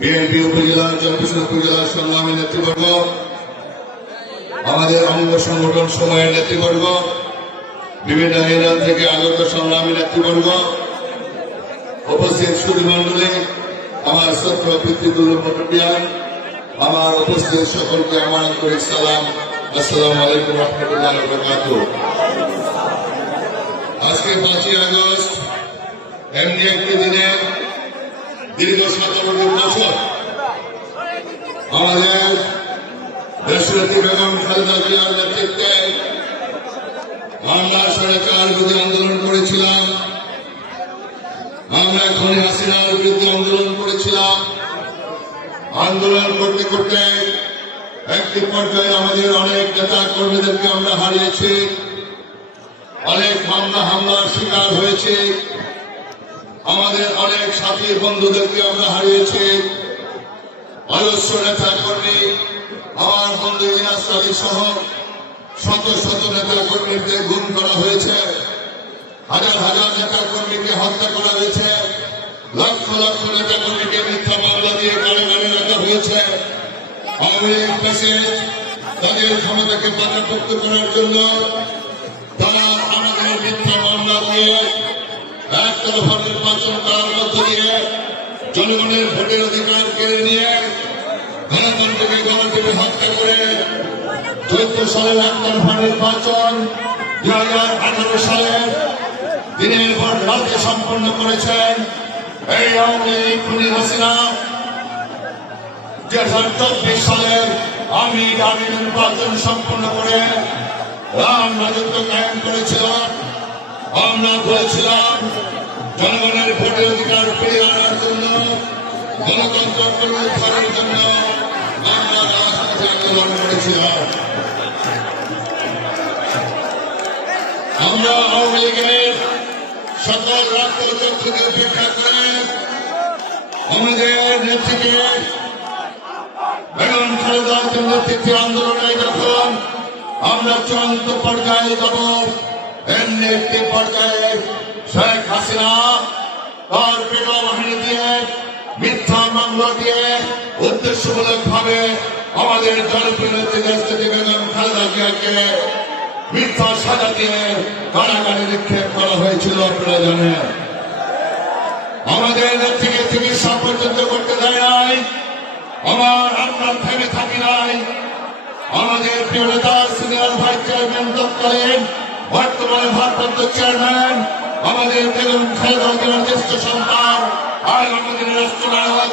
BNP উপজেলা চব্বিশ উপজেলা সংগ্রামী নেতৃবর্গ, আমাদের অঙ্গ সংগঠন সময়ের নেতৃবর্গ, বিভিন্ন ইউনিয়ন থেকে আগত সংগ্রামী নেতৃবর্গ, উপস্থিত সুধীমণ্ডলী, আমার শ্রদ্ধ পিতৃতুল্য মুরব্বিয়ান, আমার উপস্থিত সকলকে আমার আন্তরিক সালাম। আসসালামু আলাইকুম রহমতুল্লাহ বারাকাতুহু। আজকে 5ই আগস্ট এমনি একটি দিনে দীর্ঘ 17 বছর আমাদের দেশনেত্রী বেগম খালেদা জিয়ার নেতৃত্বে আমরা সরকার বিরুদ্ধে আন্দোলন করেছিলাম, আমরা খনি হাসিনার বিরুদ্ধে আন্দোলন করেছিলাম। আন্দোলন করতে করতে একটি পর্যায়ে আমাদের অনেক নেতা কর্মীদেরকে আমরা হারিয়েছি, অনেক হামলার শিকার হয়েছে, আমাদের অনেক সাথী বন্ধুদেরকে আমরা হারিয়েছি। অজস্র নেতা কর্মী, আমার বন্ধু ইনাস আলী সহ শত শত নেতা কর্মীদের গুম করা হয়েছে, হাজার হাজার নেতা কর্মীকে হত্যা করা হয়েছে, লক্ষ লক্ষ নেতা কর্মীকে মিথ্যা মামলা দিয়ে কারাগারে রাখা হয়েছে। আওয়ামী লীগ ফ্যাসিস্ট তাদের ক্ষমতাকে বাধাপ্রাপ্ত করার জন্য তারা আমাদের মিথ্যা মামলা দিয়ে একতরফা নির্বাচন করার মধ্য দিয়ে জনগণের ভোটের অধিকার কেড়ে নিয়ে গণতন্ত্রকে গণতন্ত্রে হত্যা করে 14 সালের একতরফা নির্বাচন 2018 সালে দিনের পর রাতে সম্পন্ন করেছেন এই আওয়ামী লীগ খুনি হাসিনা। 2024 সালের আমি নির্বাচন সম্পন্ন করে রাম রাজত্ব কায়েম করেছিলাম। আমরা বলেছিলাম জনগণের ভোটের অধিকার ফিরিয়ে আনার জন্য, গণতন্ত্র পুনরুদ্ধারের জন্য আমরা রাজপথে আন্দোলন করেছিলাম। আমরা আওয়ামী লীগের সকল রাজনৈতিক থেকে উপেক্ষা করে আমাদের নেত্রীকে বেগম খালেদা জিয়ার নেতৃত্বে আন্দোলনে যখন আমরা চূড়ান্ত পর্যায়ে যাব, এমনি একটি পর্যায়ে শেখ হাসিনা তার বিমান বাহিনী দিয়ে মিথ্যা মামলা দিয়ে উদ্দেশ্যমূলক ভাবে আমাদের জনপ্রিয় নেত্রী দেশনেত্রী বেগম খালেদা জিয়াকে মিথ্যা সাজা দিয়ে কারাগারে নিক্ষেপ করা হয়েছিল। আপনারা জানেন আমাদের নেত্রীকে চিকিৎসা পর্যন্ত করতে দেয় নাই, আমরা থেমে থাকি নাই। আমাদের প্রিয় নেতা সিনিয়র ভাইস চেয়ারম্যান তৎকালীন বর্তমানে ভারপ্রাপ্ত চেয়ারম্যান আমাদের বেগম খালেদা জিয়ার জ্যেষ্ঠ সন্তান আর আমাদের রাষ্ট্রনায়ক